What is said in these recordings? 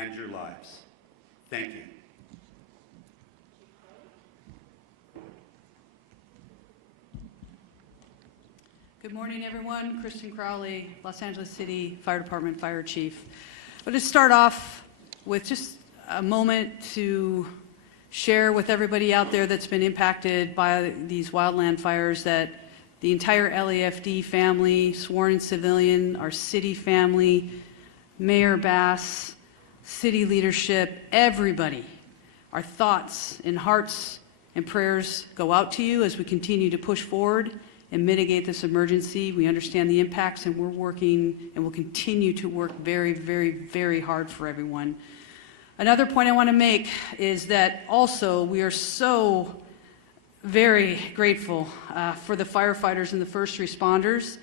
and your lives. Thank you. Good morning, everyone. Kristen Crowley, Los Angeles City Fire Department Fire Chief. I'll just start off with just a moment to share with everybody out there that's been impacted by these wildland fires that the entire LAFD family, sworn and civilian, our city family, Mayor Bass, city leadership, everybody, our thoughts and hearts and prayers go out to you as we continue to push forward and mitigate this emergency. We understand the impacts, and we're working and will continue to work very, very, very hard for everyone. Another point I want to make is that also we are so very grateful for the firefighters and the first responders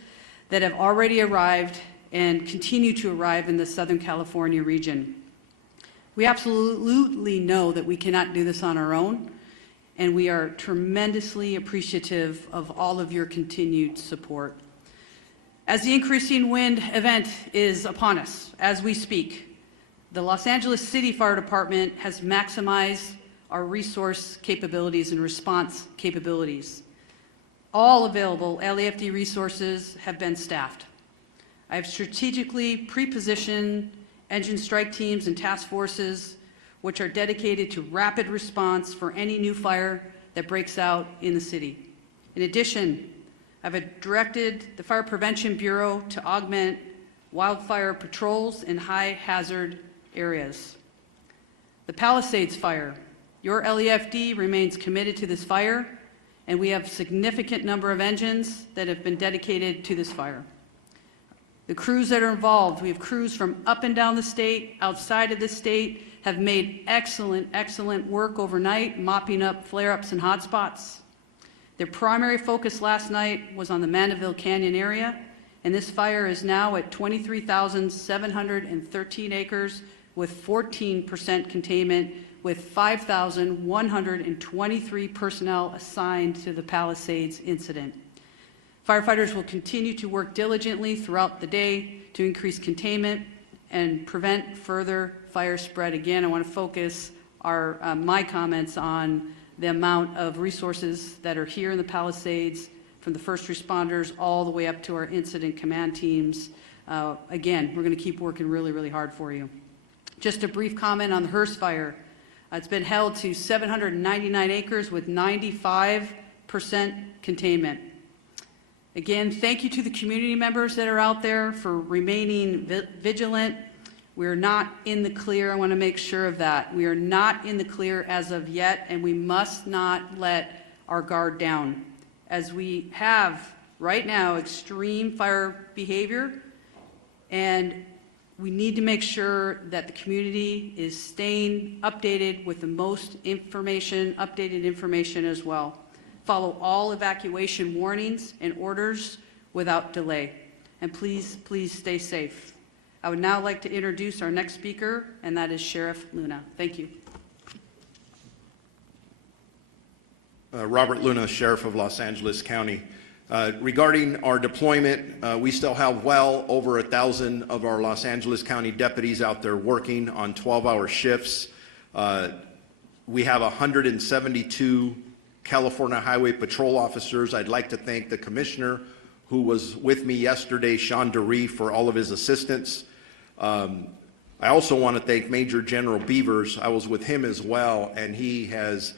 that have already arrived and continue to arrive in the Southern California region. We absolutely know that we cannot do this on our own, and we are tremendously appreciative of all of your continued support. As the increasing wind event is upon us as we speak, the Los Angeles City Fire Department has maximized our resource capabilities and response capabilities. All available LAFD resources have been staffed. I have strategically pre-positioned engine strike teams and task forces which are dedicated to rapid response for any new fire that breaks out in the city. In addition, I've directed the Fire Prevention Bureau to augment wildfire patrols in high hazard areas. The Palisades fire, your LAFD remains committed to this fire, and we have a significant number of engines that have been dedicated to this fire. The crews that are involved, we have crews from up and down the state, outside of the state, have made excellent work overnight, mopping up flare-ups and hotspots. Their primary focus last night was on the Mandeville Canyon area, and this fire is now at 23,713 acres with 14% containment, with 5,123 personnel assigned to the Palisades incident. Firefighters will continue to work diligently throughout the day to increase containment and prevent further fire spread. Again, I want to focus my comments on the amount of resources that are here in the Palisades, from the first responders all the way up to our incident command teams. Again, we're going to keep working really, really hard for you. Just a brief comment on the Hearst fire. It's been held to 799 acres with 95% containment. Again, thank you to the community members that are out there for remaining vigilant. We're not in the clear. I want to make sure of that. We are not in the clear as of yet, and we must not let our guard down. As we have right now extreme fire behavior, and we need to make sure that the community is staying updated with the most information, updated information as well. Follow all evacuation warnings and orders without delay. And please stay safe. I would now like to introduce our next speaker, and that is Sheriff Luna. Thank you. Robert Luna, Sheriff of Los Angeles County. Regarding our deployment, we still have well over 1,000 of our Los Angeles County deputies out there working on 12-hour shifts. We have 172 California Highway Patrol officers. I'd like to thank the commissioner who was with me yesterday, Sean DeRee, for all of his assistance. I also want to thank Major General Beavers. I was with him as well, and he has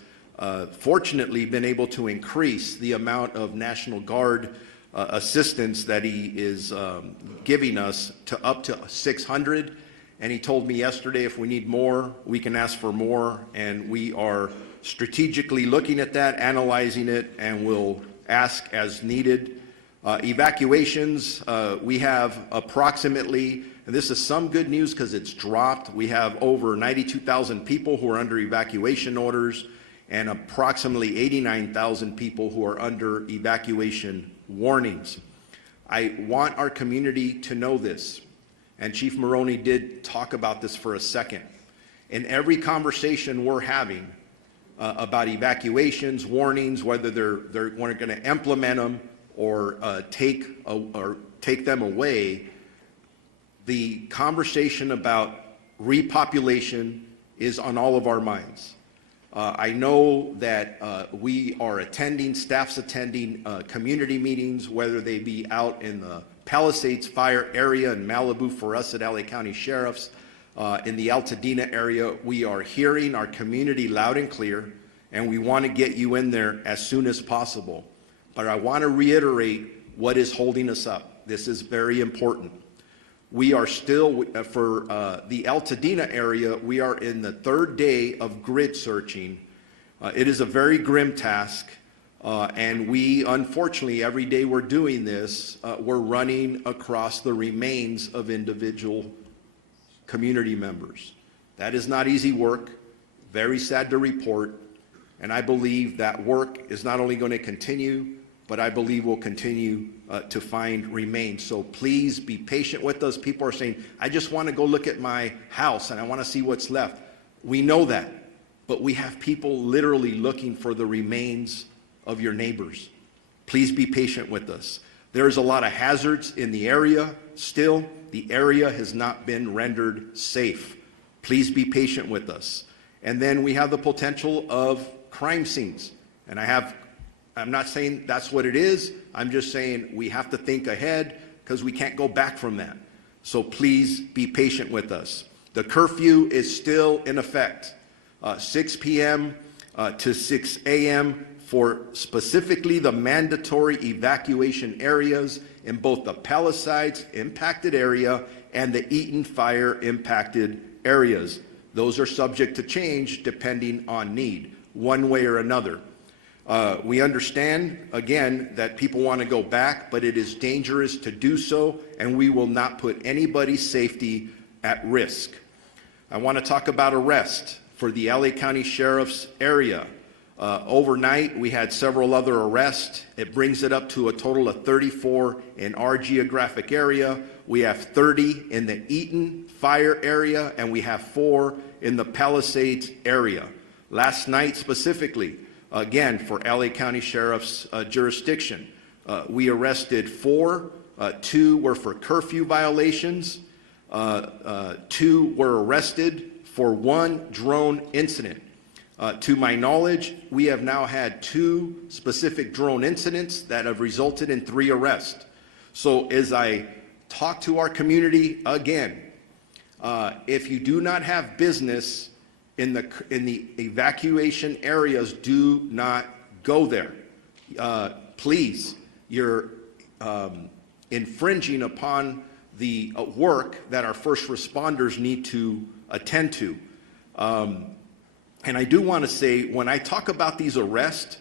fortunately been able to increase the amount of National Guard assistance that he is giving us to up to 600. And he told me yesterday if we need more, we can ask for more, and we are strategically looking at that, analyzing it, and will ask as needed. Evacuations, we have approximately, and this is some good news because it's dropped, we have over 92,000 people who are under evacuation orders and approximately 89,000 people who are under evacuation warnings. I want our community to know this, and Chief Maroney did talk about this for a second. In every conversation we're having about evacuations, warnings, whether they're going to implement them or take them away, the conversation about repopulation is on all of our minds. I know that we are attending, staff's attending community meetings, whether they be out in the Palisades Fire area in Malibu for us at LA County Sheriff's, in the Altadena area. We are hearing our community loud and clear, and we want to get you in there as soon as possible. But I want to reiterate what is holding us up. This is very important. We are still, for the Altadena area, we are in the 3rd day of grid searching. It is a very grim task, and we, unfortunately, every day we're doing this, we're running across the remains of individual community members. That is not easy work, very sad to report, and I believe that work is not only going to continue, but I believe will continue to find remains. So please be patient with us. People are saying, I just want to go look at my house and I want to see what's left. We know that, but we have people literally looking for the remains of your neighbors. Please be patient with us. There's a lot of hazards in the area still. The area has not been rendered safe. Please be patient with us. And then we have the potential of crime scenes. And I'm not saying that's what it is. I'm just saying we have to think ahead because we can't go back from that. So please be patient with us. The curfew is still in effect, 6 p.m. To 6 a.m. for specifically the mandatory evacuation areas in both the Palisades impacted area and the Eaton Fire impacted areas. Those are subject to change depending on need, one way or another. We understand, again, that people want to go back, but it is dangerous to do so, and we will not put anybody's safety at risk. I want to talk about arrest for the LA County Sheriff's area. Overnight, we had several other arrests. It brings it up to a total of 34 in our geographic area. We have 30 in the Eaton Fire area, and we have 4 in the Palisades area. Last night specifically, again, for LA County Sheriff's jurisdiction, we arrested 4. 2 were for curfew violations. 2 were arrested for 1 drone incident. To my knowledge, we have now had 2 specific drone incidents that have resulted in 3 arrests. So as I talk to our community again, if you do not have business in the evacuation areas, do not go there. Please, you're infringing upon the work that our first responders need to attend to. And I do want to say, when I talk about these arrests,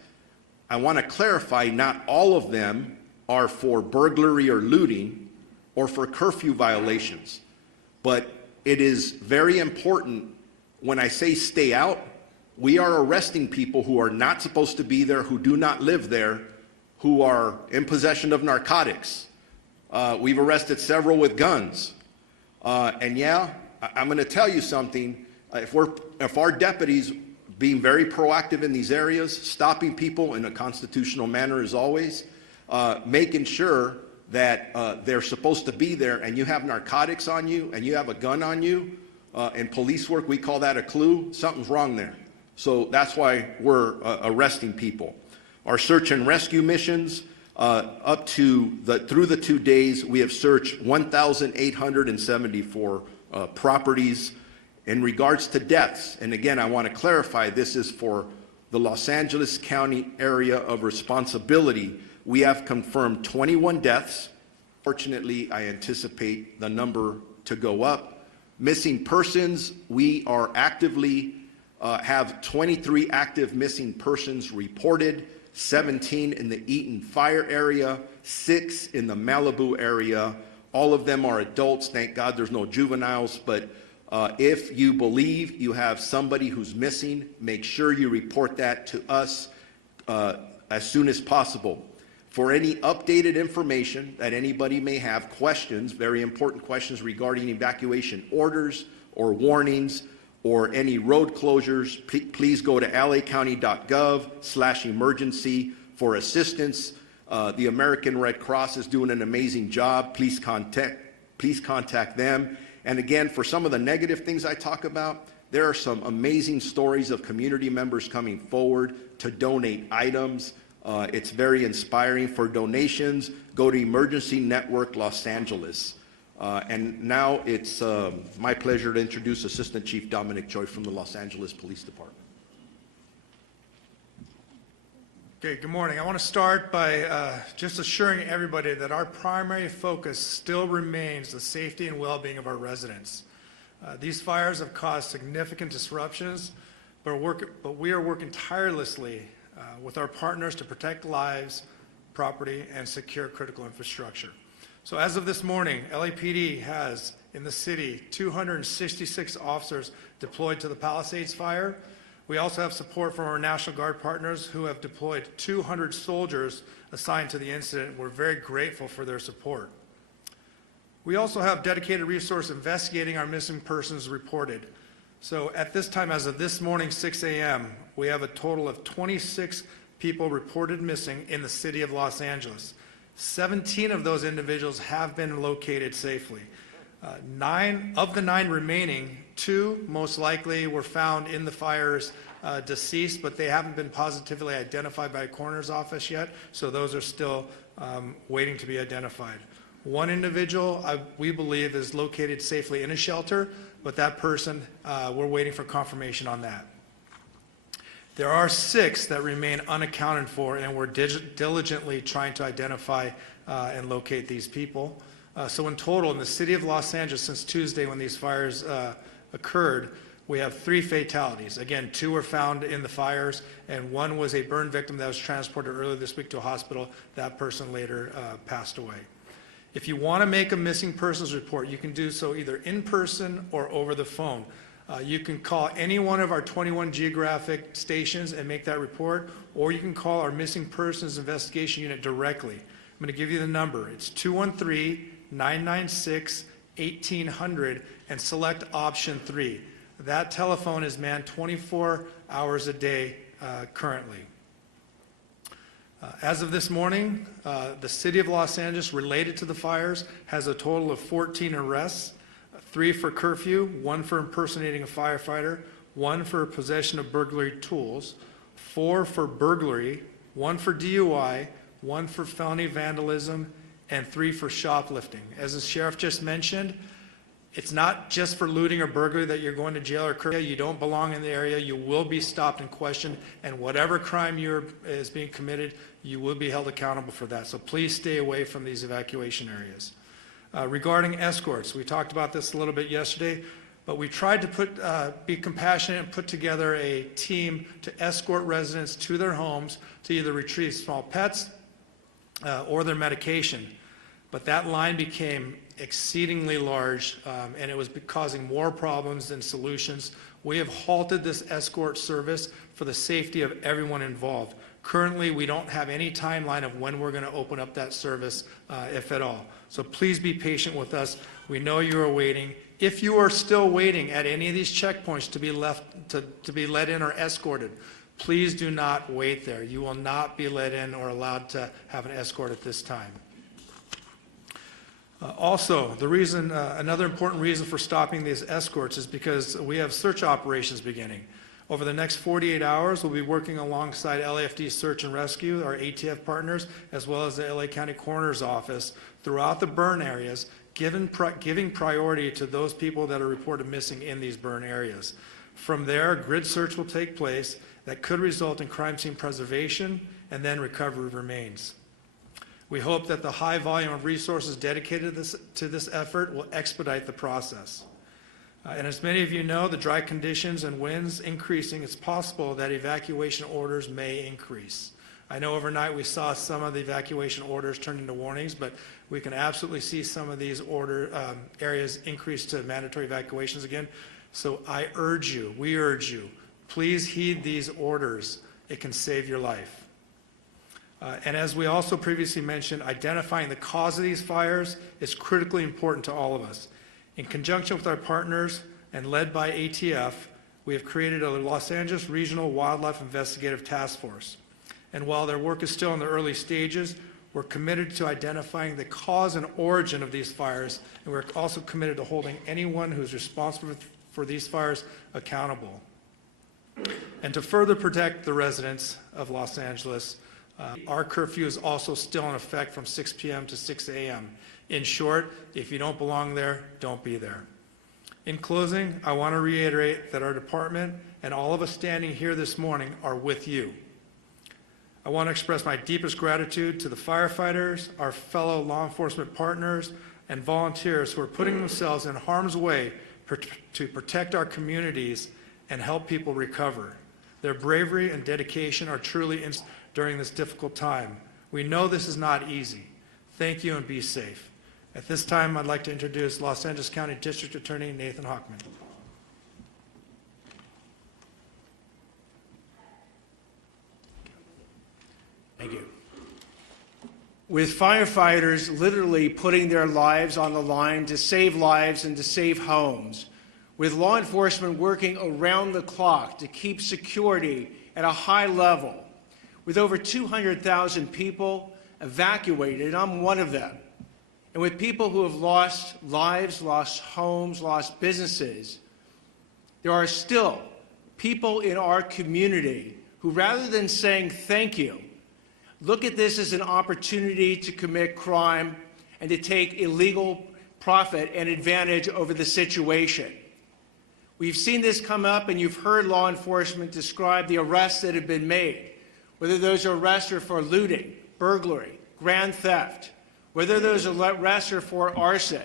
I want to clarify not all of them are for burglary or looting or for curfew violations. But it is very important when I say stay out, we are arresting people who are not supposed to be there, who do not live there, who are in possession of narcotics. We've arrested several with guns. And yeah, I'm going to tell you something. If our deputies being very proactive in these areas, stopping people in a constitutional manner as always, making sure that they're supposed to be there and you have narcotics on you and you have a gun on you, in police work we call that a clue, something's wrong there. So that's why we're arresting people. Our search and rescue missions, through the 2 days, we have searched 1,874 properties. In regards to deaths, and again, I want to clarify, this is for the Los Angeles County area of responsibility. We have confirmed 21 deaths. Fortunately, I anticipate the number to go up. Missing persons, we are actively, have 23 active missing persons reported, 17 in the Eaton Fire area, 6 in the Malibu area. All of them are adults. Thank God there's no juveniles, but if you believe you have somebody who's missing, make sure you report that to us as soon as possible. For any updated information that anybody may have, questions, very important questions regarding evacuation orders or warnings or any road closures, please go to lacounty.gov/emergency for assistance. The American Red Cross is doing an amazing job. Please contact them. And again, for some of the negative things I talk about, there are some amazing stories of community members coming forward to donate items. It's very inspiring. For donations, go to Emergency Network Los Angeles. And now it's my pleasure to introduce Assistant Chief Dominic Choi from the Los Angeles Police Department. Okay, good morning. I want to start by just assuring everybody that our primary focus still remains the safety and well-being of our residents. These fires have caused significant disruptions, but we are working tirelessly with our partners to protect lives, property, and secure critical infrastructure. So as of this morning, LAPD has in the city 266 officers deployed to the Palisades fire. We also have support from our National Guard partners who have deployed 200 soldiers assigned to the incident. We're very grateful for their support. We also have dedicated resources investigating our missing persons reported. So at this time, as of this morning, 6 a.m., we have a total of 26 people reported missing in the city of Los Angeles. 17 of those individuals have been located safely. 9 of the 9 remaining, 2 most likely were found in the fires deceased, but they haven't been positively identified by a coroner's office yet, so those are still waiting to be identified. 1 individual, we believe, is located safely in a shelter, but that person, we're waiting for confirmation on that. There are 6 that remain unaccounted for, and we're diligently trying to identify and locate these people. So in total, in the city of Los Angeles, since Tuesday when these fires occurred, we have 3 fatalities. Again, 2 were found in the fires, and 1 was a burn victim that was transported earlier this week to a hospital. That person later passed away. If you want to make a missing persons report, you can do so either in person or over the phone. You can call any one of our 21 geographic stations and make that report, or you can call our missing persons investigation unit directly. I'm going to give you the number. It's 213-996-1800 and select option 3. That telephone is manned 24 hours a day currently. As of this morning, the city of Los Angeles related to the fires has a total of 14 arrests, 3 for curfew, 1 for impersonating a firefighter, 1 for possession of burglary tools, 4 for burglary, 1 for DUI, 1 for felony vandalism, and 3 for shoplifting. As the sheriff just mentioned, it's not just for looting or burglary that you're going to jail or curfew. You don't belong in the area. You will be stopped and questioned, and whatever crime is being committed, you will be held accountable for that. So please stay away from these evacuation areas. Regarding escorts, we talked about this a little bit yesterday, but we tried to be compassionate and put together a team to escort residents to their homes to either retrieve small pets or their medication. But that line became exceedingly large, and it was causing more problems than solutions. We have halted this escort service for the safety of everyone involved. Currently, we don't have any timeline of when we're going to open up that service, if at all. So please be patient with us. We know you are waiting. If you are still waiting at any of these checkpoints to be let in or escorted, please do not wait there. You will not be let in or allowed to have an escort at this time. Also, another important reason for stopping these escorts is because we have search operations beginning. Over the next 48 hours, we'll be working alongside LAFD Search and Rescue, our ATF partners, as well as the LA County Coroner's Office throughout the burn areas, giving priority to those people that are reported missing in these burn areas. From there, grid search will take place that could result in crime scene preservation and then recovery of remains. We hope that the high volume of resources dedicated to this effort will expedite the process. And as many of you know, the dry conditions and winds increasing, it's possible that evacuation orders may increase. I know overnight we saw some of the evacuation orders turn into warnings, but we can absolutely see some of these areas increase to mandatory evacuations again. So we urge you, please heed these orders. It can save your life. And as we also previously mentioned, identifying the cause of these fires is critically important to all of us. In conjunction with our partners and led by ATF, we have created a Los Angeles Regional Wildlife Investigative Task Force. And while their work is still in the early stages, We're committed to identifying the cause and origin of these fires, and we're also committed to holding anyone who's responsible for these fires accountable. And to further protect the residents of Los Angeles, our curfew is also still in effect from 6 p.m. to 6 a.m. In short, if you don't belong there, don't be there. In closing, I want to reiterate that our department and all of us standing here this morning are with you. I want to express my deepest gratitude to the firefighters, our fellow law enforcement partners, and volunteers who are putting themselves in harm's way to protect our communities and help people recover. Their bravery and dedication are truly during this difficult time. We know this is not easy. Thank you and be safe. At this time, I'd like to introduce Los Angeles County District Attorney Nathan Hochman. Thank you. With firefighters literally putting their lives on the line to save lives and to save homes, with law enforcement working around the clock to keep security at a high level, with over 200,000 people evacuated, and I'm one of them, and with people who have lost lives, lost homes, lost businesses, there are still people in our community who, rather than saying thank you, look at this as an opportunity to commit crime and to take illegal profit and advantage over the situation. We've seen this come up, and you've heard law enforcement describe the arrests that have been made, whether those arrests are for looting, burglary, grand theft, whether those arrests are for arson,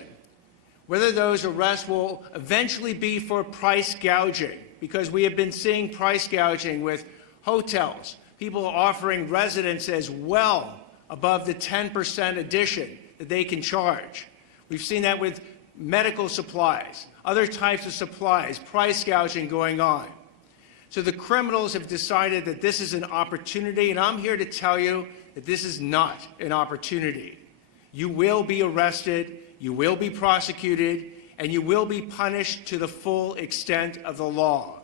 whether those arrests will eventually be for price gouging, because we have been seeing price gouging with hotels, people offering residences well above the 10% addition that they can charge. We've seen that with medical supplies, other types of supplies, price gouging going on. So the criminals have decided that this is an opportunity, and I'm here to tell you that this is not an opportunity. You will be arrested, you will be prosecuted, and you will be punished to the full extent of the law.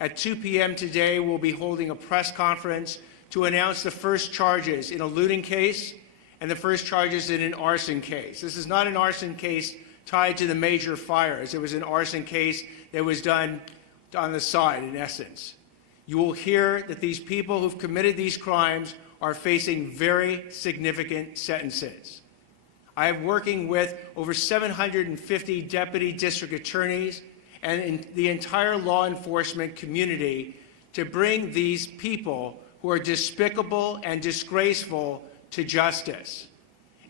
At 2 p.m. today, we'll be holding a press conference to announce the first charges in a looting case and the first charges in an arson case. This is not an arson case tied to the major fires. It was an arson case that was done on the side, in essence. You will hear that these people who've committed these crimes are facing very significant sentences. I am working with over 750 deputy district attorneys and in the entire law enforcement community to bring these people who are despicable and disgraceful to justice.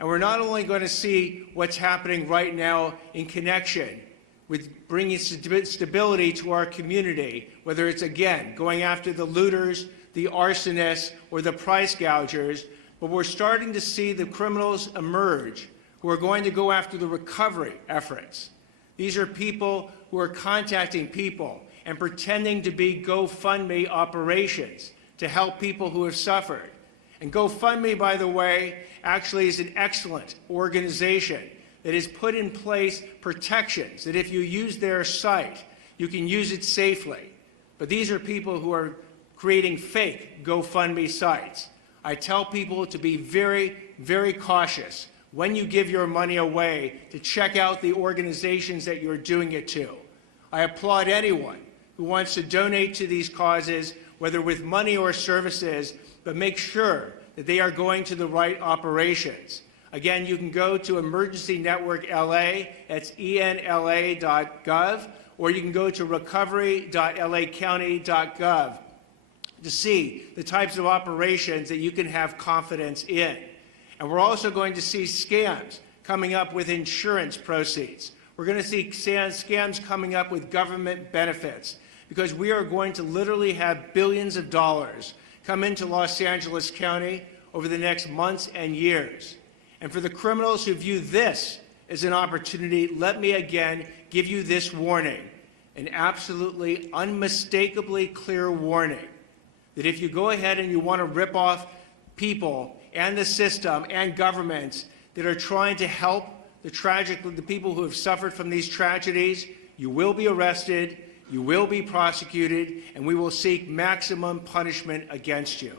And we're not only going to see what's happening right now in connection with bringing stability to our community, whether it's, again, going after the looters, the arsonists, or the price gougers, but we're starting to see the criminals emerge who are going to go after the recovery efforts. These are people who are contacting people and pretending to be GoFundMe operations to help people who have suffered. And GoFundMe, by the way, actually is an excellent organization that has put in place protections that if you use their site, you can use it safely. But these are people who are creating fake GoFundMe sites. I tell people to be very, very cautious when you give your money away to check out the organizations that you're doing it to. I applaud anyone who wants to donate to these causes, whether with money or services, but make sure that they are going to the right operations. Again, you can go to Emergency Network LA, that's enla.gov, or you can go to recovery.lacounty.gov to see the types of operations that you can have confidence in. And we're also going to see scams coming up with insurance proceeds. We're going to see scams coming up with government benefits, because we are going to literally have billions of dollars come into Los Angeles County over the next months and years. And for the criminals who view this as an opportunity, let me again give you this warning, an absolutely unmistakably clear warning, that if you go ahead and you want to rip off people and the system and governments that are trying to help the people who have suffered from these tragedies, you will be arrested, you will be prosecuted, and we will seek maximum punishment against you.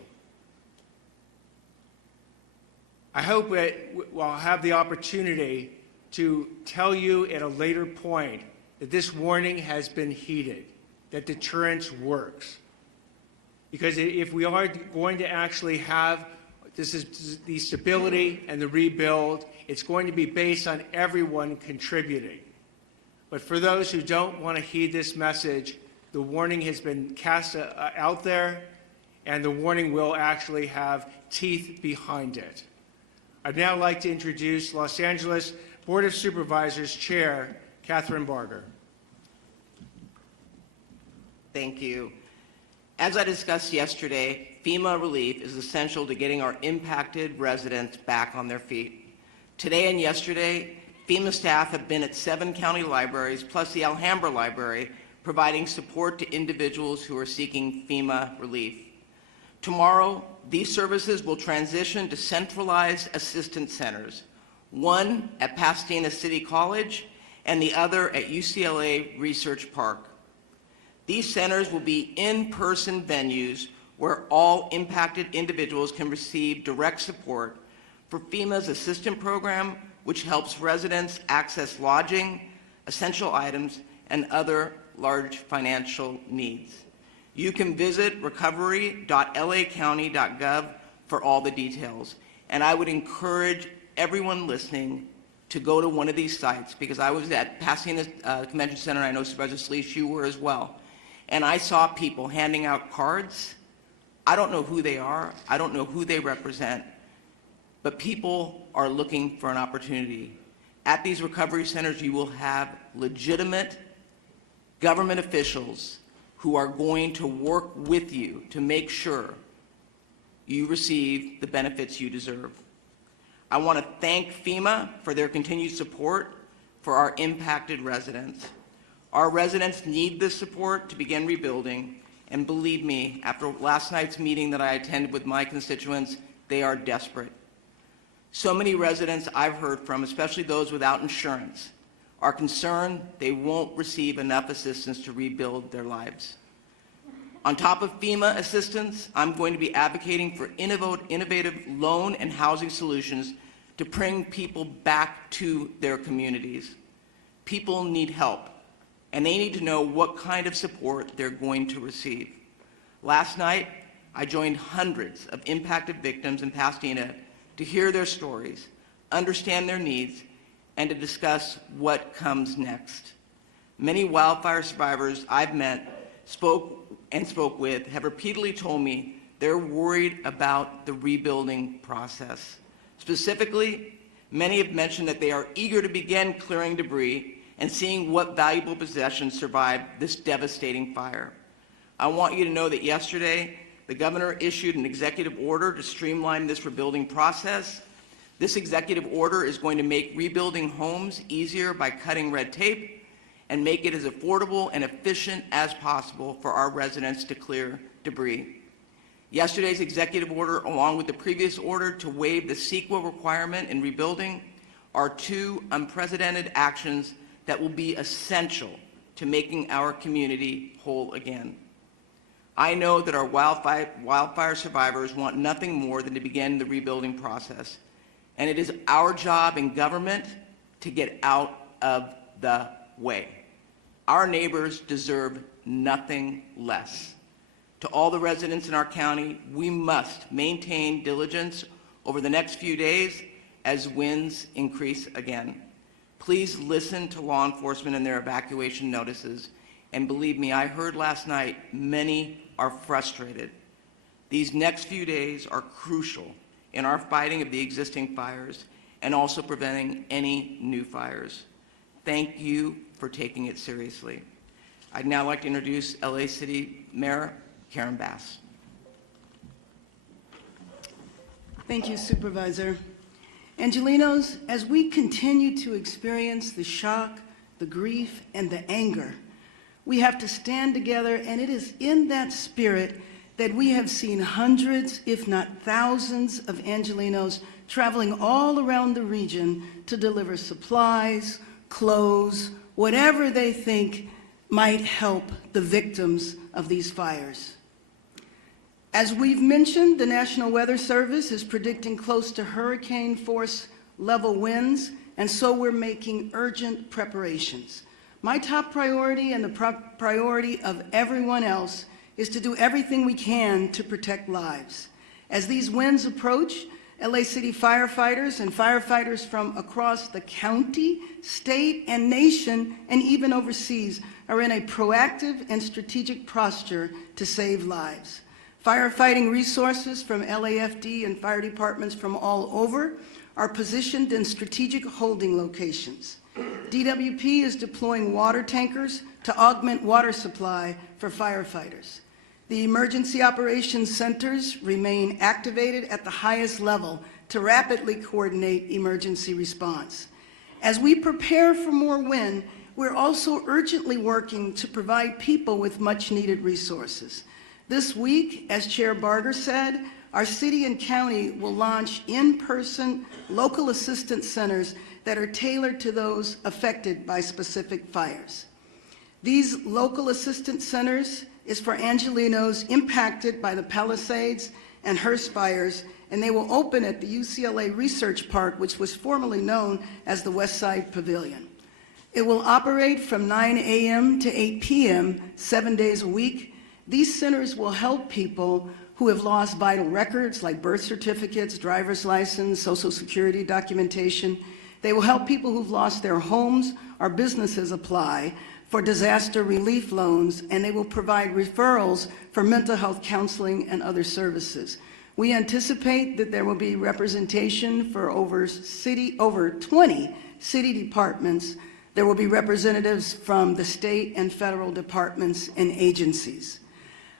I hope that we'll have the opportunity to tell you at a later point that this warning has been heeded, that deterrence works. Because if we are going to actually have the stability and the rebuild, it's going to be based on everyone contributing. But for those who don't want to heed this message, the warning has been cast out there, and the warning will actually have teeth behind it. I'd now like to introduce Los Angeles Board of Supervisors Chair, Catherine Barger. Thank you. As I discussed yesterday, FEMA relief is essential to getting our impacted residents back on their feet. Today and yesterday, FEMA staff have been at 7 county libraries, plus the Alhambra Library, providing support to individuals who are seeking FEMA relief. Tomorrow, these services will transition to centralized assistance centers, one at Pasadena City College and the other at UCLA Research Park. These centers will be in-person venues where all impacted individuals can receive direct support for FEMA's assistance program, which helps residents access lodging, essential items, and other large financial needs. You can visit recovery.lacounty.gov for all the details. And I would encourage everyone listening to go to one of these sites, because I was at Pasadena Convention Center, and I know Supervisor Sleece, you were as well. And I saw people handing out cards. I don't know who they are. I don't know who they represent. But people are looking for an opportunity. At these recovery centers, you will have legitimate government officials who are going to work with you to make sure you receive the benefits you deserve. I want to thank FEMA for their continued support for our impacted residents. Our residents need this support to begin rebuilding, and believe me, after last night's meeting that I attended with my constituents, they are desperate. So many residents I've heard from, especially those without insurance, are concerned they won't receive enough assistance to rebuild their lives. On top of FEMA assistance, I'm going to be advocating for innovative loan and housing solutions to bring people back to their communities. People need help, and they need to know what kind of support they're going to receive. Last night, I joined hundreds of impacted victims in Pasadena to hear their stories, understand their needs, and to discuss what comes next. Many wildfire survivors I've met, spoke with, have repeatedly told me they're worried about the rebuilding process. Specifically, many have mentioned that they are eager to begin clearing debris and seeing what valuable possessions survived this devastating fire. I want you to know that yesterday, the governor issued an executive order to streamline this rebuilding process. This executive order is going to make rebuilding homes easier by cutting red tape and make it as affordable and efficient as possible for our residents to clear debris. Yesterday's executive order, along with the previous order to waive the CEQA requirement in rebuilding, are 2 unprecedented actions that will be essential to making our community whole again. I know that our wildfire survivors want nothing more than to begin the rebuilding process, and it is our job in government to get out of the way. Our neighbors deserve nothing less. To all the residents in our county, we must maintain diligence over the next few days as winds increase again. Please listen to law enforcement and their evacuation notices. And believe me, I heard last night, many are frustrated. These next few days are crucial in our fighting of the existing fires and also preventing any new fires. Thank you for taking it seriously. I'd now like to introduce LA City Mayor Karen Bass. Thank you, Supervisor. Angelenos, as we continue to experience the shock, the grief, and the anger, we have to stand together, and it is in that spirit that we have seen hundreds, if not thousands, of Angelenos traveling all around the region to deliver supplies, clothes, whatever they think might help the victims of these fires. As we've mentioned, the National Weather Service is predicting close to hurricane force level winds, and so we're making urgent preparations. My top priority and the priority of everyone else is to do everything we can to protect lives. As these winds approach, LA City firefighters and firefighters from across the county, state, and nation, and even overseas, are in a proactive and strategic posture to save lives. Firefighting resources from LAFD and fire departments from all over are positioned in strategic holding locations. DWP is deploying water tankers to augment water supply for firefighters. The emergency operations centers remain activated at the highest level to rapidly coordinate emergency response. As we prepare for more wind, we're also urgently working to provide people with much-needed resources. This week, as Chair Barger said, our city and county will launch in-person local assistance centers that are tailored to those affected by specific fires. These local assistance centers is for Angelenos impacted by the Palisades and Hearst fires, and they will open at the UCLA Research Park, which was formerly known as the West Side Pavilion. It will operate from 9 a.m. to 8 p.m., 7 days a week. These centers will help people who have lost vital records like birth certificates, driver's license, Social Security documentation. They will help people who've lost their homes or businesses apply for disaster relief loans, and they will provide referrals for mental health counseling and other services. We anticipate that there will be representation for over 20 city departments. There will be representatives from the state and federal departments and agencies.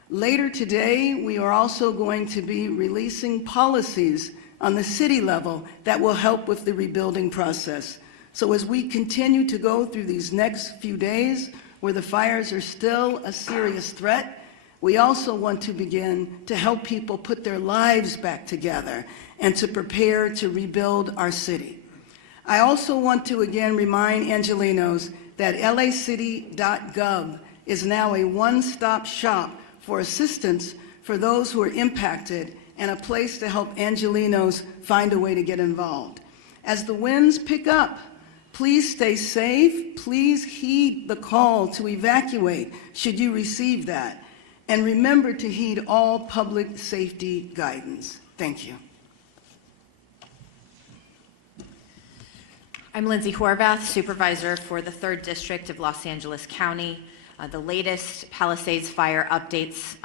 Later today, we are also going to be releasing policies on the city level that will help with the rebuilding process. So as we continue to go through these next few days where the fires are still a serious threat, we also want to begin to help people put their lives back together and to prepare to rebuild our city. I also want to again remind Angelenos that lacity.gov is now a one-stop shop for assistance for those who are impacted and a place to help Angelenos find a way to get involved. As the winds pick up, please stay safe. Please heed the call to evacuate should you receive that. And remember to heed all public safety guidance. Thank you. I'm Lindsay Horvath, Supervisor for the 3rd District of Los Angeles County. The latest Palisades fire updates,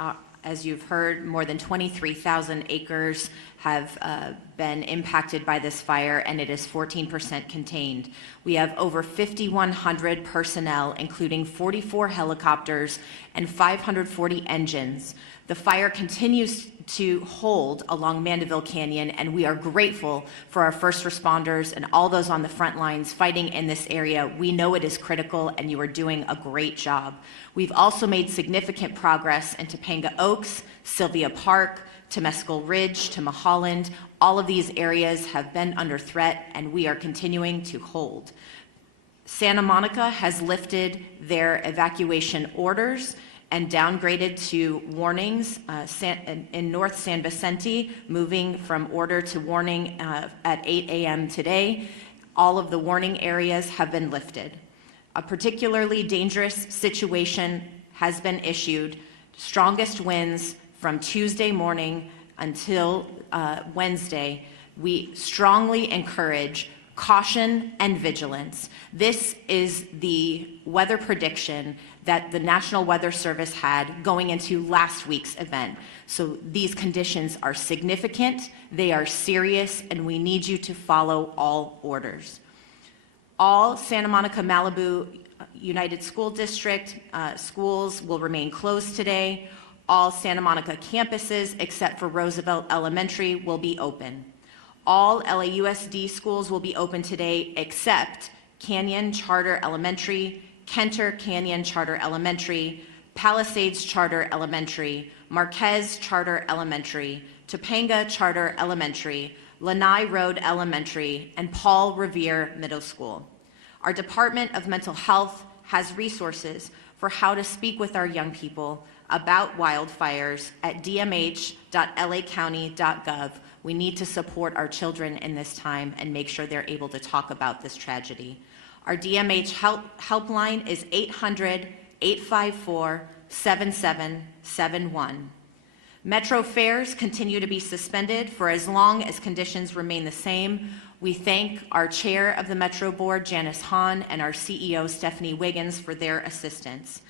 as you've heard, more than 23,000 acres have been impacted by this fire, and it is 14% contained. We have over 5,100 personnel, including 44 helicopters and 540 engines. The fire continues to hold along Mandeville Canyon, and we are grateful for our first responders and all those on the front lines fighting in this area. We know it is critical, and you are doing a great job. We've also made significant progress in Topanga Oaks, Sylvia Park, Temescal Ridge, to Mulholland. All of these areas have been under threat, and we are continuing to hold. Santa Monica has lifted their evacuation orders and downgraded to warnings in North San Vicente, moving from order to warning at 8 a.m. today. All of the warning areas have been lifted. A particularly dangerous situation has been issued. Strongest winds from Tuesday morning until Wednesday. We strongly encourage caution and vigilance. This is the weather prediction that the National Weather Service had going into last week's event. So these conditions are significant, they are serious, and we need you to follow all orders. All Santa Monica Malibu United School District schools will remain closed today. All Santa Monica campuses, except for Roosevelt Elementary, will be open. All LAUSD schools will be open today except Canyon Charter Elementary, Kenter Canyon Charter Elementary, Palisades Charter Elementary, Marquez Charter Elementary, Topanga Charter Elementary, Lanai Road Elementary, and Paul Revere Middle School. Our Department of Mental Health has resources for how to speak with our young people about wildfires at dmh.lacounty.gov. We need to support our children in this time and make sure they're able to talk about this tragedy. Our DMH helpline is 800-854-7771. Metro fares continue to be suspended for as long as conditions remain the same. We thank our chair of the Metro Board, Janice Hahn, and our CEO, Stephanie Wiggins, for their assistance.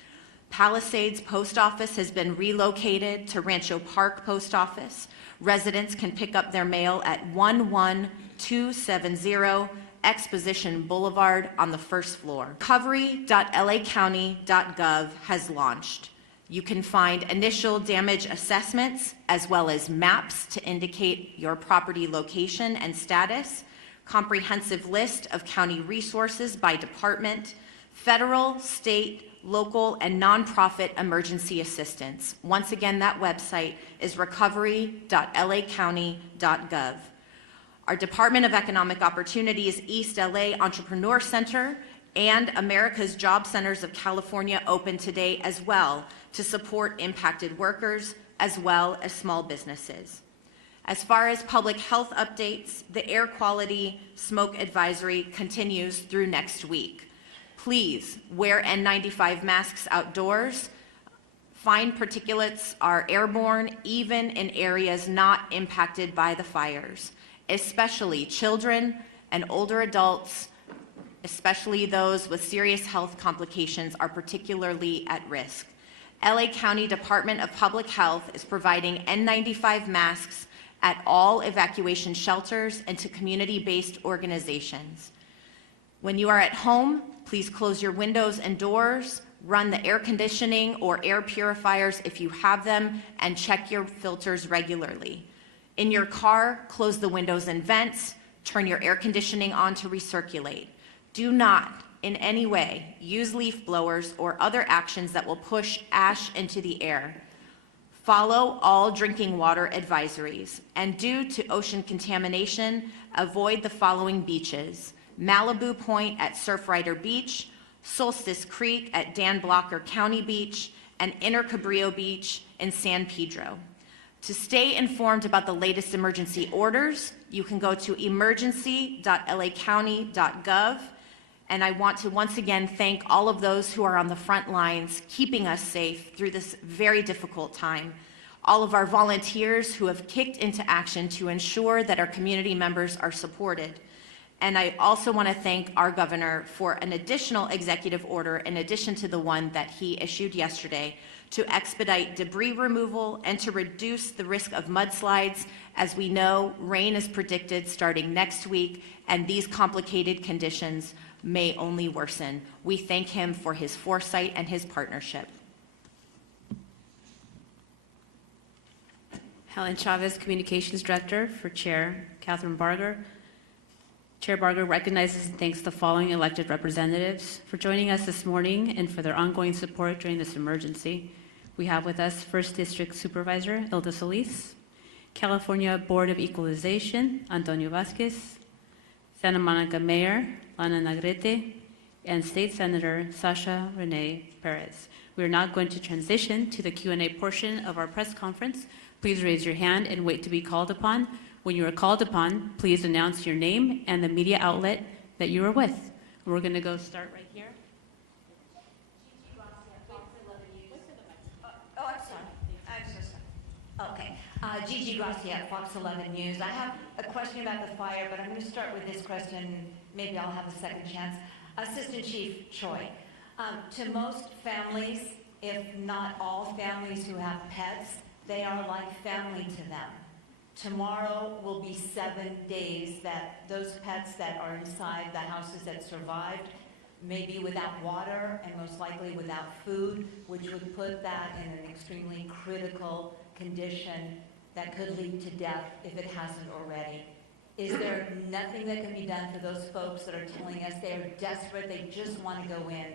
Palisades Post Office has been relocated to Rancho Park Post Office. Residents can pick up their mail at 11270 Exposition Boulevard on the first floor. Recovery.lacounty.gov has launched. You can find initial damage assessments as well as maps to indicate your property location and status, comprehensive list of county resources by department, federal, state, local, and nonprofit emergency assistance. Once again, that website is recovery.lacounty.gov. Our Department of Economic Opportunities East LA Entrepreneur Center and America's Job Centers of California open today as well to support impacted workers as well as small businesses. As far as public health updates, the air quality smoke advisory continues through next week. Please wear N95 masks outdoors. Fine particulates are airborne even in areas not impacted by the fires. Especially children and older adults, especially those with serious health complications, are particularly at risk. LA County Department of Public Health is providing N95 masks at all evacuation shelters and to community-based organizations. When you are at home, please close your windows and doors, run the air conditioning or air purifiers if you have them, and check your filters regularly. In your car, close the windows and vents, turn your air conditioning on to recirculate. Do not, in any way, use leaf blowers or other actions that will push ash into the air. Follow all drinking water advisories. And due to ocean contamination, avoid the following beaches: Malibu Point at Surfrider Beach, Solstice Creek at Dan Blocker County Beach, and Inner Cabrillo Beach in San Pedro. To stay informed about the latest emergency orders, you can go to emergency.lacounty.gov. And I want to once again thank all of those who are on the front lines, keeping us safe through this very difficult time. All of our volunteers who have kicked into action to ensure that our community members are supported. And I also want to thank our governor for an additional executive order in addition to the one that he issued yesterday to expedite debris removal and to reduce the risk of mudslides. As we know, rain is predicted starting next week, and these complicated conditions may only worsen. We thank him for his foresight and his partnership. Helen Chavez, Communications Director for Chair Catherine Barger. Chair Barger recognizes and thanks the following elected representatives for joining us this morning and for their ongoing support during this emergency. We have with us 1st District Supervisor Hilda Solis, California Board of Equalization Antonio Vasquez, Santa Monica Mayor Lana Nagrete, and State Senator Sasha Renee Perez. We are now going to transition to the Q&A portion of our press conference. Please raise your hand and wait to be called upon. When you are called upon, please announce your name and the media outlet that you are with. We're going to go start right here. Okay. Gigi Garcia, Fox 11 News. I have a question about the fire, but I'm going to start with this question. Maybe I'll have a second chance. Assistant Chief Choi, to most families, if not all families who have pets, they are like family to them. Tomorrow will be 7 days that those pets that are inside the houses that survived may be without water and most likely without food, which would put that in an extremely critical condition that could lead to death if it hasn't already. Is there nothing that can be done for those folks that are telling us they are desperate, they just want to go in,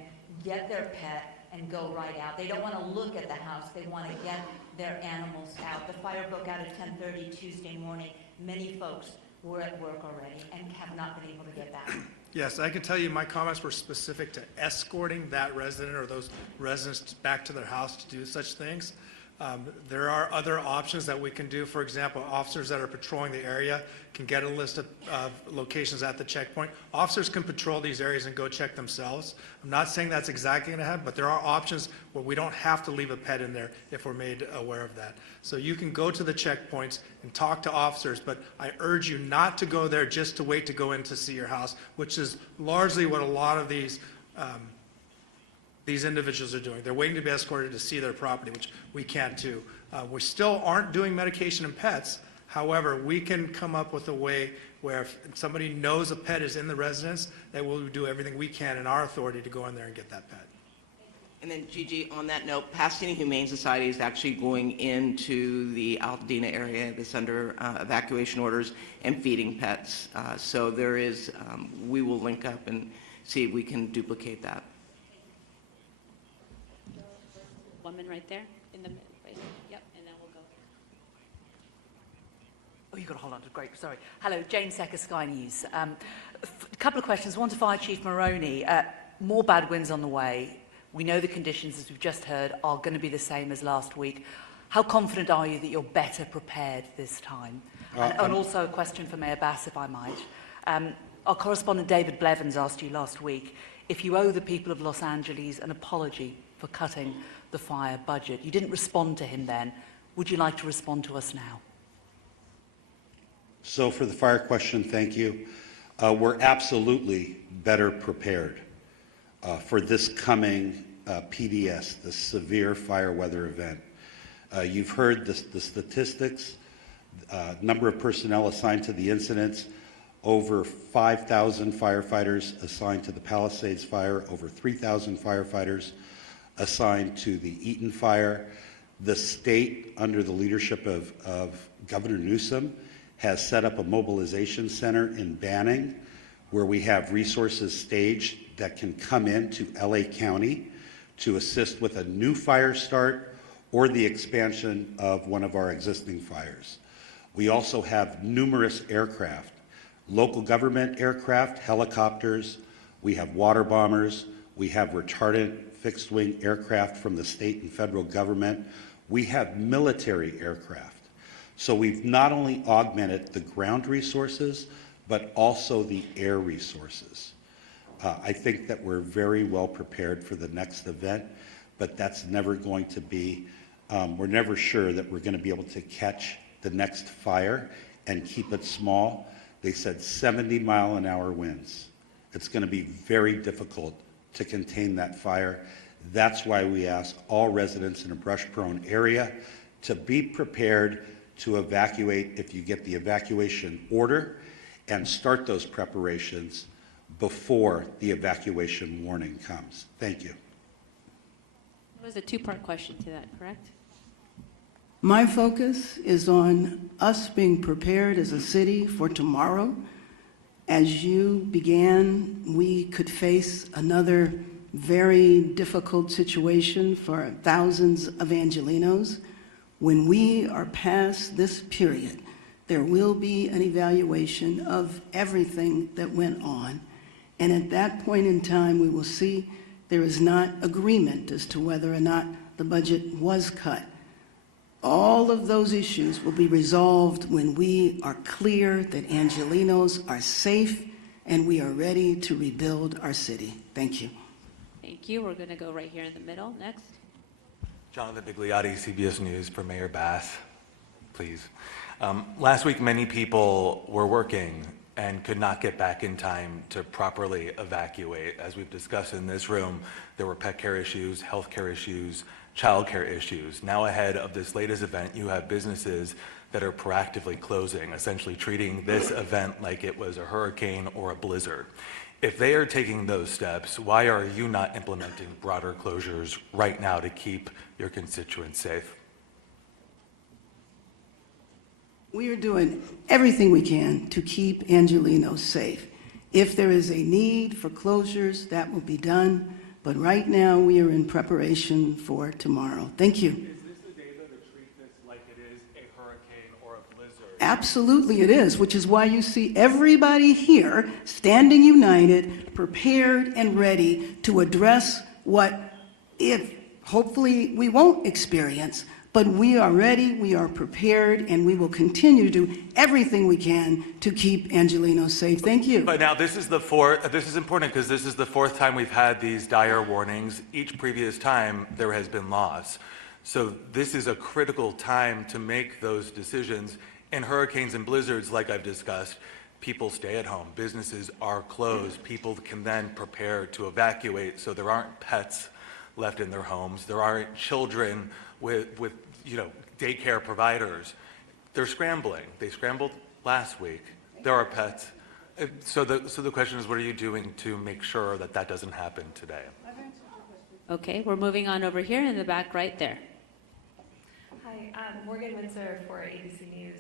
get their pet, and go right out? They don't want to look at the house, they want to get their animals out. The fire broke out at 10:30 Tuesday morning. Many folks were at work already and have not been able to get back. Yes, I can tell you my comments were specific to escorting that resident or those residents back to their house to do such things. There are other options that we can do. For example, officers that are patrolling the area can get a list of locations at the checkpoint. Officers can patrol these areas and go check themselves. I'm not saying that's exactly going to happen, but there are options where we don't have to leave a pet in there if we're made aware of that. So you can go to the checkpoints and talk to officers, but I urge you not to go there just to wait to go in to see your house, which is largely what a lot of these individuals are doing. They're waiting to be escorted to see their property, which we can't do. We still aren't doing medication and pets. However, we can come up with a way where if somebody knows a pet is in the residence, that we'll do everything we can in our authority to go in there and get that pet. And then, Gigi, on that note, Pasadena Humane Society is actually going into the Altadena area that's under evacuation orders and feeding pets. So there is, we will link up and see if we can duplicate that. Woman right there in the, right, yep, and then we'll go. Oh, you've got to hold on to great, sorry. Hello, Jane Secker, Sky News. A couple of questions. One to Fire Chief Maroney. More bad winds on the way. We know the conditions, as we've just heard, are going to be the same as last week. How confident are you that you're better prepared this time? And also a question for Mayor Bass, if I might. Our correspondent David Blevins asked you last week if you owe the people of Los Angeles an apology for cutting the fire budget. You didn't respond to him then. Would you like to respond to us now? So for the fire question, thank you. We're absolutely better prepared for this coming PDS, the severe fire weather event. You've heard the statistics, number of personnel assigned to the incidents, over 5,000 firefighters assigned to the Palisades fire, over 3,000 firefighters assigned to the Eaton fire. The state, under the leadership of Governor Newsom, has set up a mobilization center in Banning where we have resources staged that can come into LA County to assist with a new fire start or the expansion of one of our existing fires. We also have numerous aircraft, local government aircraft, helicopters, we have water bombers, we have retardant fixed-wing aircraft from the state and federal government. We have military aircraft. So we've not only augmented the ground resources, but also the air resources. I think that we're very well prepared for the next event, but that's never going to be, we're never sure that we're going to be able to catch the next fire and keep it small. They said 70-mile-an-hour winds. It's going to be very difficult to contain that fire. That's why we ask all residents in a brush-prone area to be prepared to evacuate if you get the evacuation order and start those preparations before the evacuation warning comes. Thank you. It was a two-part question to that, correct? My focus is on us being prepared as a city for tomorrow. As you began, we could face another very difficult situation for thousands of Angelenos. When we are past this period, there will be an evaluation of everything that went on. And at that point in time, we will see there is not agreement as to whether or not the budget was cut. All of those issues will be resolved when we are clear that Angelenos are safe and we are ready to rebuild our city. Thank you. Thank you. We're going to go right here in the middle. Next. Jonathan Bigliotti, CBS News, for Mayor Bass, please. Last week, many people were working and could not get back in time to properly evacuate. As we've discussed in this room, there were pet care issues, health care issues, child care issues. Now ahead of this latest event, you have businesses that are proactively closing, essentially treating this event like it was a hurricane or a blizzard. If they are taking those steps, why are you not implementing broader closures right now to keep your constituents safe? We are doing everything we can to keep Angelenos safe. If there is a need for closures, that will be done. But right now, we are in preparation for tomorrow. Thank you. Is this the data to treat this like it is a hurricane or a blizzard? Absolutely it is, which is why you see everybody here standing united, prepared and ready to address what, if hopefully we won't experience, but we are ready, we are prepared, and we will continue to do everything we can to keep Angelenos safe. Thank you. But now this is important because this is the fourth time we've had these dire warnings. Each previous time there has been loss. So this is a critical time to make those decisions. In hurricanes and blizzards, like I've discussed, people stay at home. Businesses are closed. People can then prepare to evacuate so there aren't pets left in their homes. There aren't children with daycare providers. They're scrambling. They scrambled last week. There are pets. So the question is, what are you doing to make sure that that doesn't happen today? Okay, we're moving on over here in the back right there. Hi, Morgan Windsor for ABC News.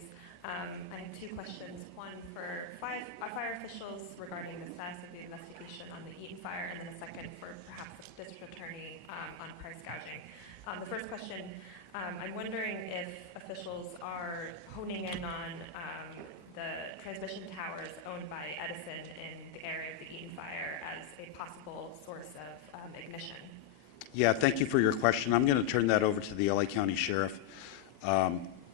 I have two questions. One for fire officials regarding the status of the investigation on the Eaton fire, and then a second for perhaps the district attorney on price gouging. The first question, I'm wondering if officials are honing in on the transmission towers owned by Edison in the area of the Eaton fire as a possible source of ignition. Yeah, thank you for your question. I'm going to turn that over to the LA County Sheriff.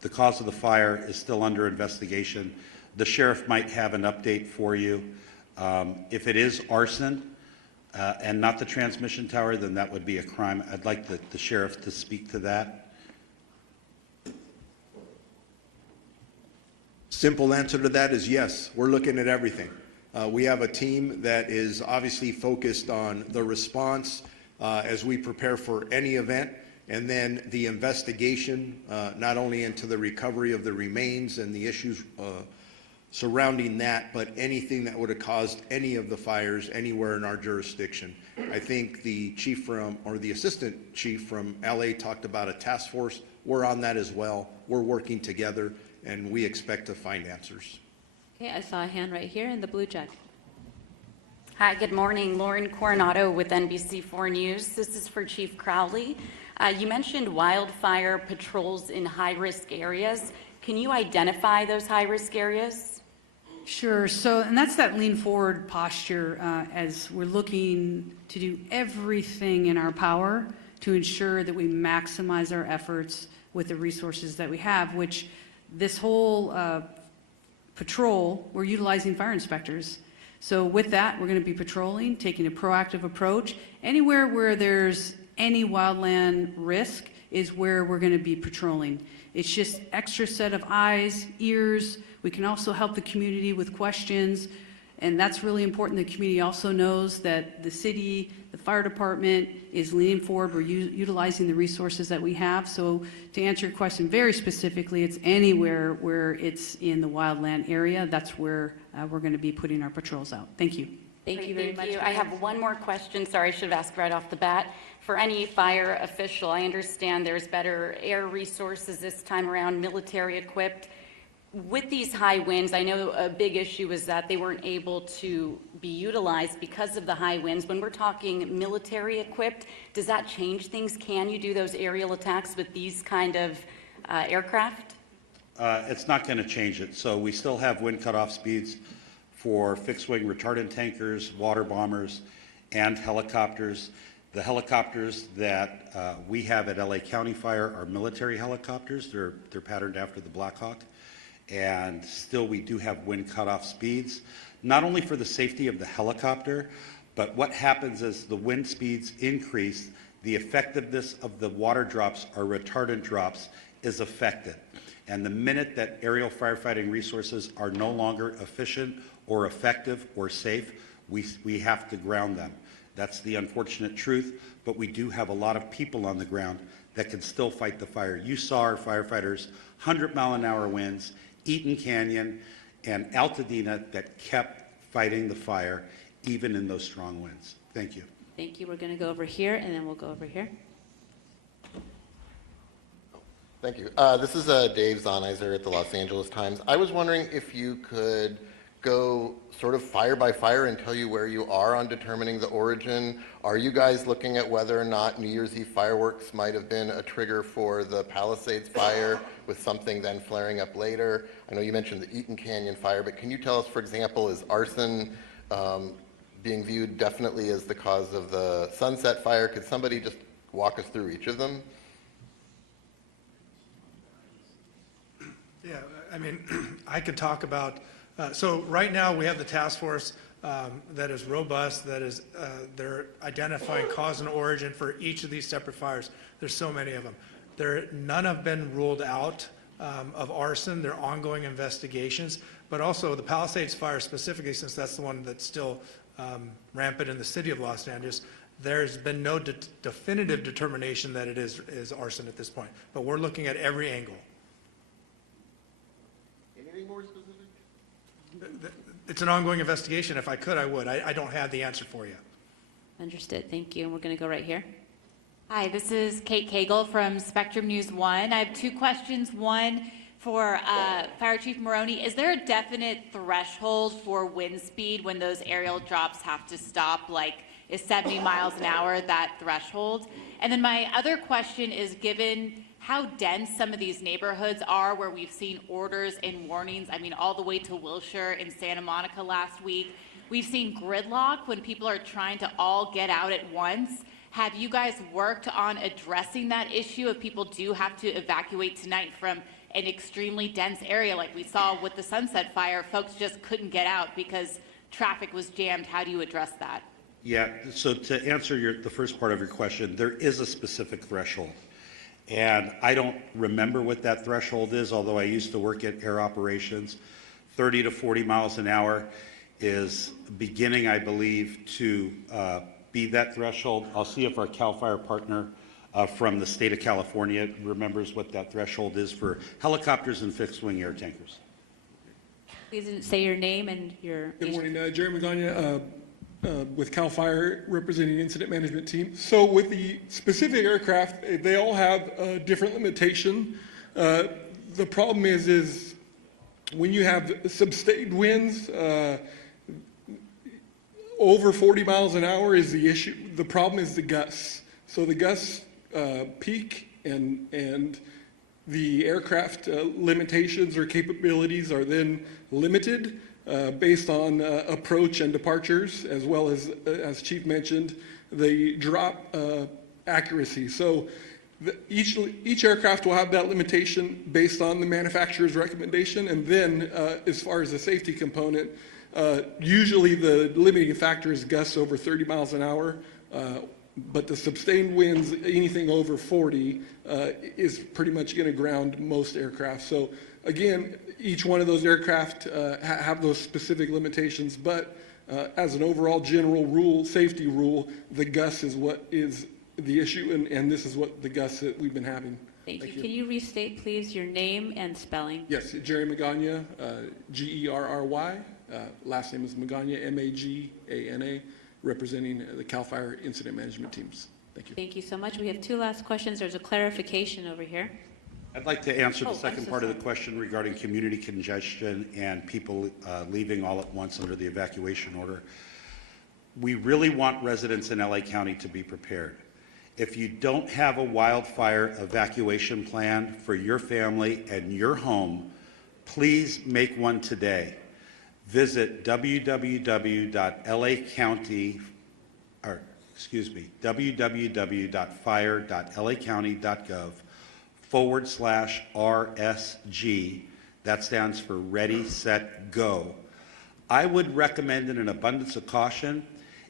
The cause of the fire is still under investigation. The sheriff might have an update for you. If it is arson and not the transmission tower, then that would be a crime. I'd like the sheriff to speak to that. Simple answer to that is yes. We're looking at everything. We have a team that is obviously focused on the response as we prepare for any event, and then the investigation, not only into the recovery of the remains and the issues surrounding that, but anything that would have caused any of the fires anywhere in our jurisdiction. I think the chief or the assistant chief from LA talked about a task force. We're on that as well. We're working together, and we expect to find answers. Okay, I saw a hand right here in the blue jacket. Hi, good morning. Lauren Coronado with NBC4 News. This is for Chief Crowley. You mentioned wildfire patrols in high-risk areas. Can you identify those high-risk areas? Sure. So, and that's that lean forward posture as we're looking to do everything in our power to ensure that we maximize our efforts with the resources that we have, which this whole patrol, we're utilizing fire inspectors. So with that, we're going to be patrolling, taking a proactive approach. Anywhere where there's any wildland risk is where we're going to be patrolling. It's just extra set of eyes, ears. We can also help the community with questions, and that's really important. The community also knows that the city, the fire department is leaning forward. We're utilizing the resources that we have. So to answer your question very specifically, it's anywhere where it's in the wildland area. That's where we're going to be putting our patrols out. Thank you. Thank you very much. I have one more question. Sorry, I should have asked right off the bat. For any fire official, I understand there's better air resources this time around, military equipped. With these high winds, I know a big issue is that they weren't able to be utilized because of the high winds. When we're talking military equipped, does that change things? Can you do those aerial attacks with these kind of aircraft? It's not going to change it. So we still have wind cutoff speeds for fixed-wing retardant tankers, water bombers, and helicopters. The helicopters that we have at LA County Fire are military helicopters. They're patterned after the Black Hawk. And still we do have wind cutoff speeds, not only for the safety of the helicopter, but what happens as the wind speeds increase, the effectiveness of the water drops or retardant drops is affected. And the minute that aerial firefighting resources are no longer efficient or effective or safe, we have to ground them. That's the unfortunate truth, but we do have a lot of people on the ground that can still fight the fire. You saw our firefighters, 100-mile-an-hour winds, Eaton Canyon, and Altadena that kept fighting the fire even in those strong winds. Thank you. Thank you. We're going to go over here, and then we'll go over here. Thank you. This is Dave Zonizer at the Los Angeles Times. I was wondering if you could go sort of fire by fire and tell you where you are on determining the origin? Are you guys looking at whether or not New Year's Eve fireworks might have been a trigger for the Palisades fire, with something then flaring up later? I know you mentioned the Eaton Canyon fire, but can you tell us, for example, is arson being viewed definitely as the cause of the Sunset fire? Could somebody just walk us through each of them? Yeah, I mean, I could talk about, so right now we have the task force that is robust, that is, they're identifying cause and origin for each of these separate fires. There's so many of them. None have been ruled out of arson. They're ongoing investigations, but also the Palisades fire specifically, since that's the one that's still rampant in the city of Los Angeles, there's been no definitive determination that it is arson at this point, but we're looking at every angle. Anything more specific? It's an ongoing investigation. If I could, I would. I don't have the answer for you. Understood. Thank you. And we're going to go right here. Hi, this is Kate Cagle from Spectrum News 1. I have two questions. One for Fire Chief Maroney. Is there a definite threshold for wind speed when those aerial drops have to stop? Like, is 70 miles an hour that threshold? And then my other question is, given how dense some of these neighborhoods are where we've seen orders and warnings, I mean, all the way to Wilshire and Santa Monica last week, we've seen gridlock when people are trying to all get out at once. Have you guys worked on addressing that issue if people do have to evacuate tonight from an extremely dense area like we saw with the Sunset Fire? Folks just couldn't get out because traffic was jammed. How do you address that? Yeah, so to answer the first part of your question, there is a specific threshold. And I don't remember what that threshold is, although I used to work at air operations. 30 to 40 miles an hour is beginning, I believe, to be that threshold. I'll see if our CAL FIRE partner from the state of California remembers what that threshold is for helicopters and fixed-wing air tankers. Please say your name and your... Good morning, Jerry Magana, with CAL FIRE, representing the incident management team. So with the specific aircraft, they all have a different limitation. The problem is when you have sustained winds, over 40 miles an hour is the issue. The problem is the gusts. So the gusts peak and the aircraft limitations or capabilities are then limited based on approach and departures, as well as Chief mentioned, the drop accuracy. So each aircraft will have that limitation based on the manufacturer's recommendation, and then as far as the safety component, usually the limiting factor is gusts over 30 miles an hour, but the sustained winds, anything over 40, is pretty much going to ground most aircraft. So again, each one of those aircraft have those specific limitations, but as an overall general rule, safety rule, the gusts is what is the issue, and this is what the gusts that we've been having. Thank you. Can you restate, please, your name and spelling? Yes, Jerry Magana, Gerry. Last name is Magana, Magana, representing the CAL FIRE incident management teams. Thank you. Thank you so much. We have two last questions. There's a clarification over here. I'd like to answer the second part of the question regarding community congestion and people leaving all at once under the evacuation order. We really want residents in LA County to be prepared. If you don't have a wildfire evacuation plan for your family and your home, please make one today. Visit www.lacounty.gov/RSG. That stands for Ready, Set, Go. I would recommend, in an abundance of caution,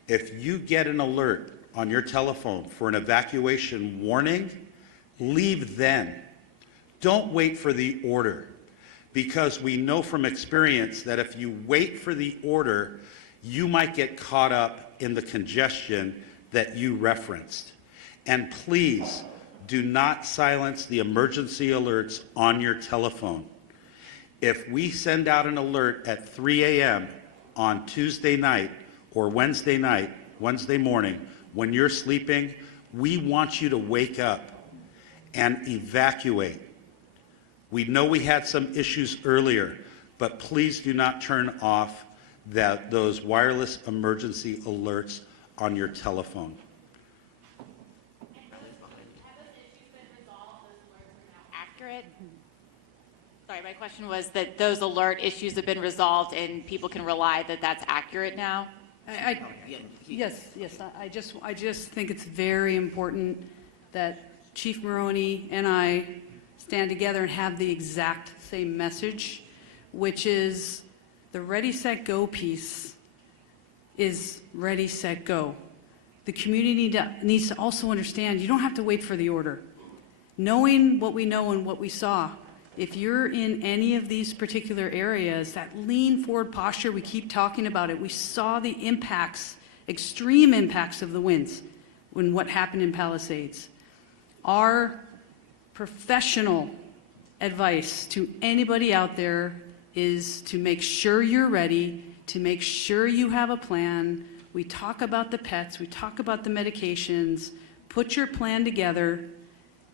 if you get an alert on your telephone for an evacuation warning, leave then. Don't wait for the order, because we know from experience that if you wait for the order, you might get caught up in the congestion that you referenced. And please do not silence the emergency alerts on your telephone. If we send out an alert at 3 a.m. on Tuesday night or Wednesday morning, when you're sleeping, we want you to wake up and evacuate. We know we had some issues earlier but please do not turn off those wireless emergency alerts on your telephone. Accurate? Sorry, my question was that those alert issues have been resolved and people can rely that that's accurate now? Yes, I just think it's very important that Chief Maroney and I stand together and have the exact same message, which is the ready, set, go piece is ready, set, go. The community needs to also understand you don't have to wait for the order. Knowing what we know and what we saw, if you're in any of these particular areas, that lean forward posture, we keep talking about it. We saw the impacts, extreme impacts of the winds when what happened in Palisades. Our professional advice to anybody out there is to make sure you're ready, to make sure you have a plan. We talk about the pets, we talk about the medications, put your plan together,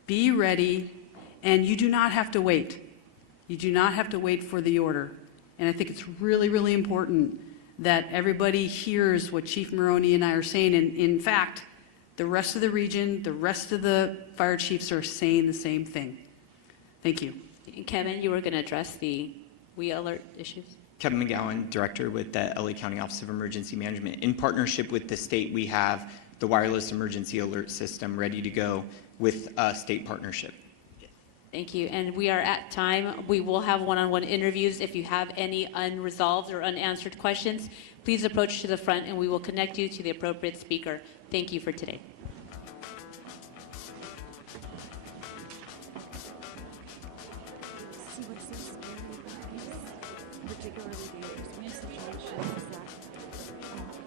be ready, and you do not have to wait. You do not have to wait for the order. And I think it's really, really important that everybody hears what Chief Maroney and I are saying. And in fact, the rest of the region, the rest of the fire chiefs are saying the same thing. Thank you. Kevin, you were going to address the alert issues? Kevin McGowan, Director with the LA County Office of Emergency Management. In partnership with the state, we have the wireless emergency alert system ready to go with a state partnership. Thank you. And we are at time. We will have one-on-one interviews. If you have any unresolved or unanswered questions, please approach to the front and we will connect you to the appropriate speaker. Thank you for today.